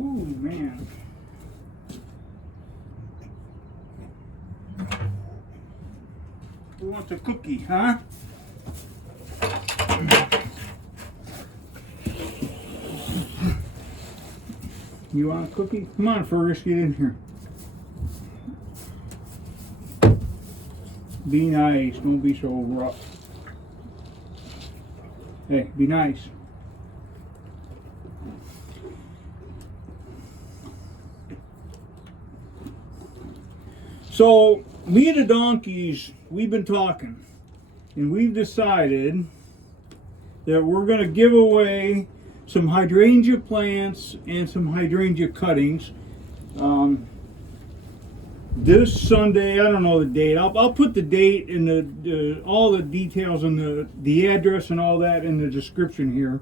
Ooh, man. Who wants a cookie, huh? You want a cookie? Come on, Fergus, get in here. Be nice, don't be so rough. Hey, be nice. So, me and the donkeys, we've been talking, and we've decided that we're going to give away some hydrangea plants and some hydrangea cuttings. This Sunday, I don't know the date. I'll put the date and the all the details and the address and all that in the description here.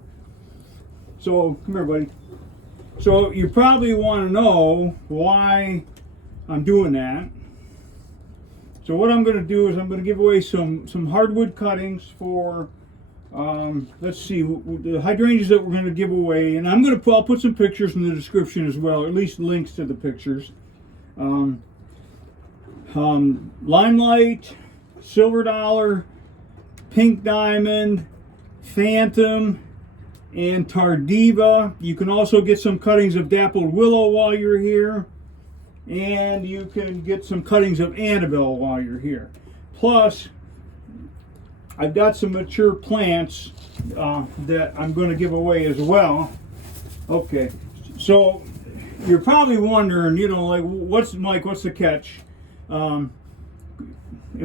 So come here, buddy. So you probably want to know why I'm doing that. So what I'm going to do is I'm going to give away some hardwood cuttings for let's see, the hydrangeas that we're going to give away, and I'll put some pictures in the description as well, or at least links to the pictures. Limelight, Silver Dollar, Pink Diamond, Phantom, and Tardiva. You can also get some cuttings of Dappled Willow while you're here, and you can get some cuttings of Annabelle while you're here. Plus, I've got some mature plants that I'm going to give away as well. Okay, so you're probably wondering, like, what's the catch? Am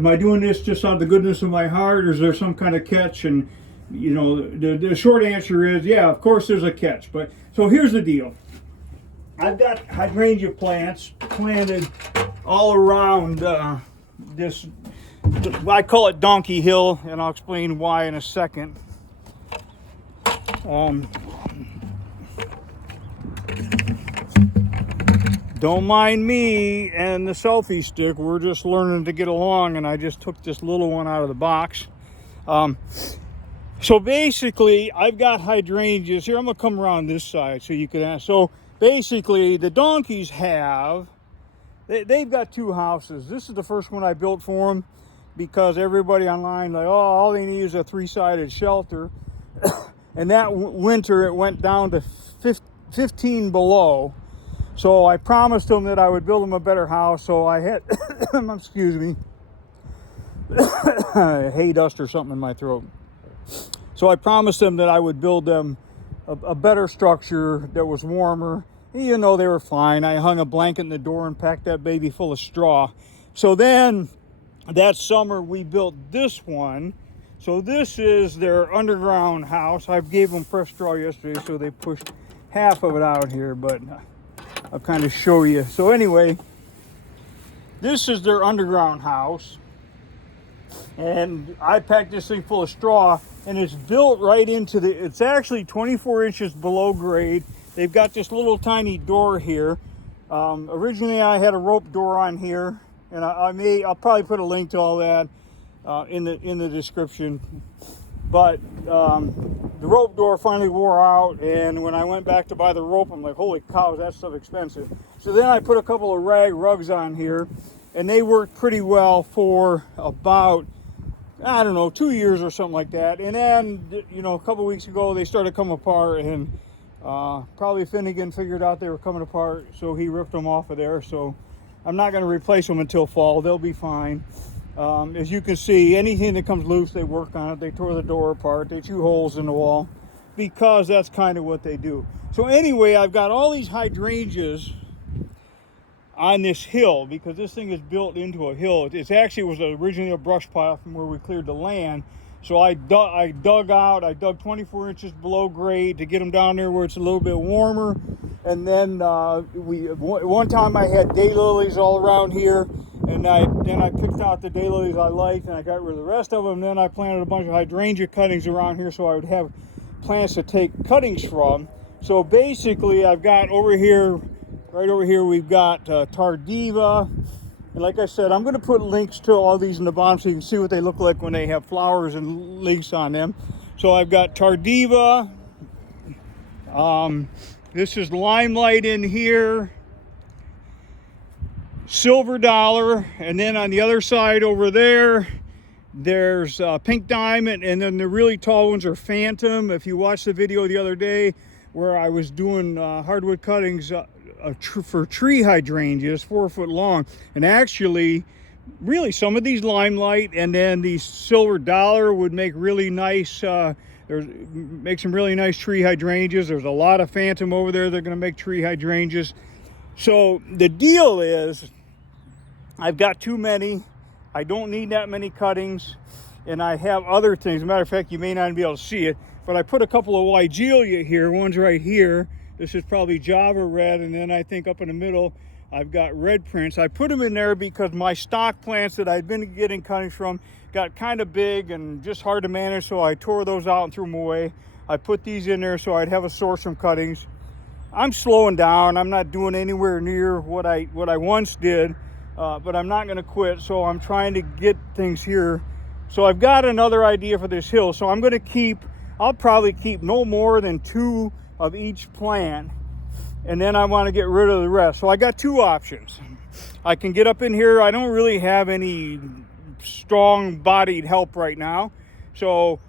I doing this just out of the goodness of my heart, or is there some kind of catch? And the short answer is, yeah, of course there's a catch. But so here's the deal. I've got hydrangea plants planted all around this. I call it Donkey Hill, and I'll explain why in a second. Don't mind me and the selfie stick. We're just learning to get along, and I just took this little one out of the box. So basically, I've got hydrangeas here. I'm going to come around this side so you can ask. So basically, the donkeys they've got two houses. This is the first one I built for them, because everybody online, like, oh, all they need is a 3-sided shelter. And that winter, it went down to 15 below. So I promised them that I would build them a better house. So I had, excuse me, hay dust or something in my throat. So I promised them that I would build them a better structure that was warmer. Even though they were fine, I hung a blanket in the door and packed that baby full of straw. So then that summer we built this one. So this is their underground house. I gave them fresh straw yesterday, so they pushed half of it out here, but I'll kind of show you. So anyway, this is their underground house, and I packed this thing full of straw, and it's built right into it's actually 24 inches below grade. They've got this little tiny door here. Originally I had a rope door on here, and I'll probably put a link to all that in the description. But the rope door finally wore out, and when I went back to buy the rope, I'm like, holy cow, is that stuff expensive? So then I put a couple of rag rugs on here, and they worked pretty well for about, I don't know, 2 years or something like that. And then, a couple weeks ago, they started coming apart, and probably Finnegan figured out they were coming apart, so he ripped them off of there. So I'm not going to replace them until fall. They'll be fine. As you can see, anything that comes loose, they work on it. They tore the door apart. They chew holes in the wall, because that's kind of what they do. So anyway, I've got all these hydrangeas on this hill, because this thing is built into a hill. It actually was originally a brush pile from where we cleared the land. So I dug 24 inches below grade to get them down there where it's a little bit warmer. And then one time I had daylilies all around here, and then I picked out the daylilies I liked, and I got rid of the rest of them. Then I planted a bunch of hydrangea cuttings around here, so I would have plants to take cuttings from. So basically, I've got over here, right over here, we've got Tardiva. And like I said, I'm going to put links to all these in the bottom so you can see what they look like when they have flowers and leaves on them. So I've got Tardiva, This is limelight in here, silver dollar, and then on the other side over there, there's pink diamond, and then the really tall ones are phantom. If you watched the video the other day where I was doing hardwood cuttings for tree hydrangeas, 4 foot long, and actually really some of these limelight and then these silver dollar would make really nice make some really nice tree hydrangeas. There's a lot of phantom over there that are going to make tree hydrangeas. So the deal is I've got too many. I don't need that many cuttings, and I have other things. As a matter of fact, you may not be able to see it, but I put a couple of Hydrangea here. One's right here. This is probably Java red, and then I think up in the middle I've got red prints. I put them in there because my stock plants that I'd been getting cuttings from got kind of big and just hard to manage, so I tore those out and threw them away. I put these in there so I'd have a source from cuttings. I'm slowing down. I'm not doing anywhere near what I once did, but I'm not going to quit, so I'm trying to get things here. So I've got another idea for this hill, so I'll probably keep no more than 2 of each plant, and then I want to get rid of the rest. So I got 2 options. I can get up in here. I don't really have any strong bodied help right now, so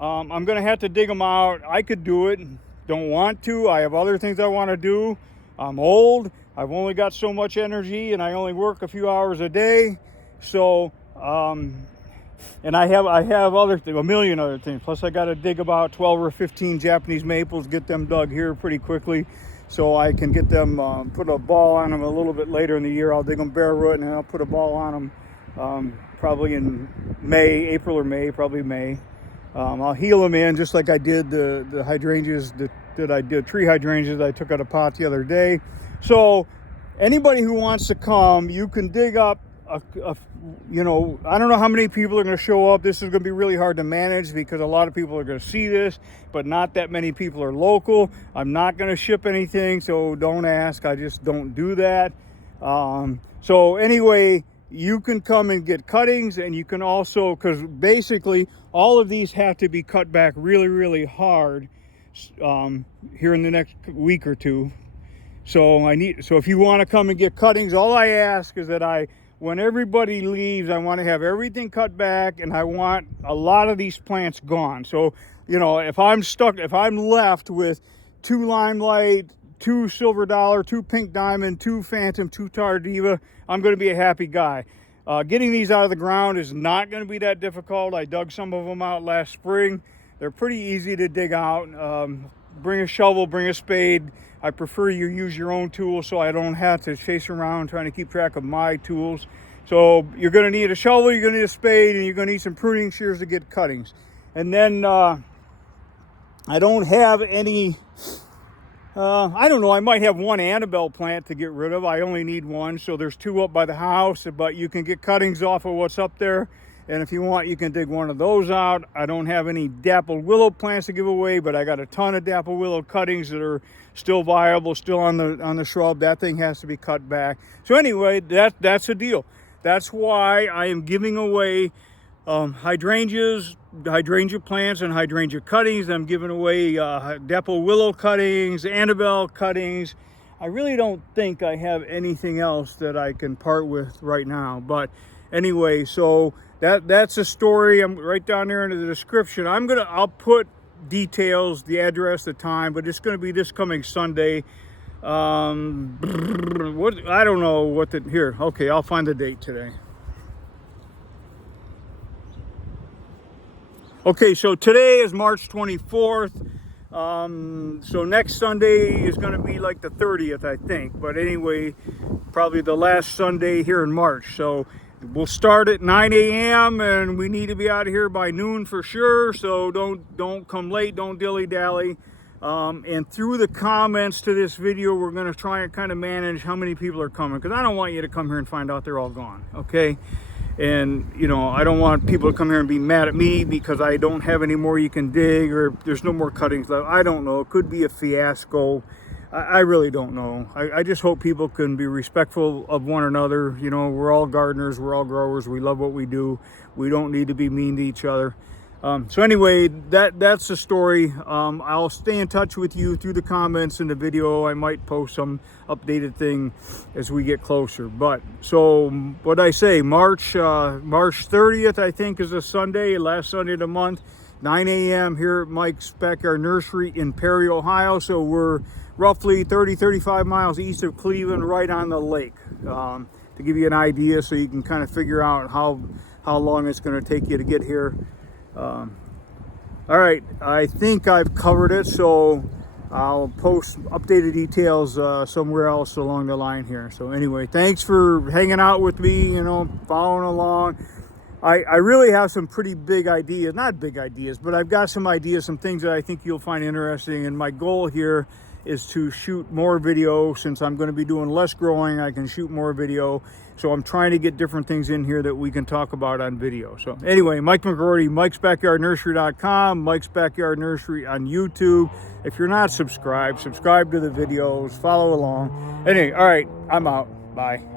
I'm going to have to dig them out. I could do it. Don't want to. I have other things I want to do. I'm old. I've only got so much energy, and I only work a few hours a day. So, and I have a million other things. Plus, I got to dig about 12 or 15 Japanese maples, get them dug here pretty quickly, so I can get them, put a ball on them a little bit later in the year. I'll dig them bare root, and I'll put a ball on them probably in April or May, probably May. I'll heal them in just like I did the hydrangeas that I did, tree hydrangeas I took out of pot the other day. So anybody who wants to come, you can dig up I don't know how many people are going to show up. This is going to be really hard to manage because a lot of people are going to see this, but not that many people are local. I'm not going to ship anything, so don't ask. I just don't do that. So anyway, you can come and get cuttings, and you can also, because basically all of these have to be cut back really, really hard here in the next week or two. So if you want to come and get cuttings, all I ask is that when everybody leaves, I want to have everything cut back, and I want a lot of these plants gone. So, if I'm left with 2 limelight, 2 silver dollar, 2 pink diamond, 2 phantom, 2 tardiva, I'm going to be a happy guy. Getting these out of the ground is not going to be that difficult. I dug some of them out last spring. They're pretty easy to dig out. Bring a shovel, bring a spade. I prefer you use your own tools so I don't have to chase around trying to keep track of my tools. So you're going to need a shovel, you're going to need a spade, and you're going to need some pruning shears to get cuttings. And then I don't have any, I don't know, I might have 1 Annabelle plant to get rid of. I only need 1, so there's 2 up by the house, but you can get cuttings off of what's up there. And if you want, you can dig one of those out. I don't have any dappled willow plants to give away, but I got a ton of dappled willow cuttings that are still viable, still on the shrub. That thing has to be cut back. So anyway, that's the deal. That's why I am giving away hydrangeas, hydrangea plants, and hydrangea cuttings. I'm giving away dappled willow cuttings, Annabelle cuttings. I really don't think I have anything else that I can part with right now. But anyway, so that's a story. I'm right down there in the description. I'll put details, the address, the time, but it's going to be this coming Sunday. I don't know here. Okay, I'll find the date today. Okay, so today is March 24th. So next Sunday is going to be like the 30th, I think. But anyway, probably the last Sunday here in March. So we'll start at 9 a.m. and we need to be out of here by noon for sure. So don't come late, don't dilly-dally. And through the comments to this video, we're going to try and kind of manage how many people are coming, because I don't want you to come here and find out they're all gone, okay? And, I don't want people to come here and be mad at me because I don't have any more you can dig, or there's no more cuttings left. I don't know. It could be a fiasco. I really don't know. I just hope people can be respectful of one another. We're all gardeners. We're all growers. We love what we do. We don't need to be mean to each other. So anyway, that's the story. I'll stay in touch with you through the comments in the video. I might post some updated thing as we get closer. But so what I say, March 30th, I think, is a Sunday, last Sunday of the month, 9 a.m. here at Mike's Backyard Nursery in Perry, Ohio. So we're roughly 35 miles east of Cleveland, right on the lake. To give you an idea, so you can kind of figure out how long it's going to take you to get here. All right, I think I've covered it, so I'll post updated details somewhere else along the line here. So anyway, thanks for hanging out with me, you know, following along. I really have some pretty big ideas, not big ideas, but I've got some ideas, some things that I think you'll find interesting. And my goal here is to shoot more video. Since I'm going to be doing less growing, I can shoot more video. So I'm trying to get different things in here that we can talk about on video. So anyway, Mike McGroarty, mikesbackyardnursery.com, Mike's Backyard Nursery on YouTube. If you're not subscribed, subscribe to the videos, follow along. Anyway, all right, I'm out. Bye.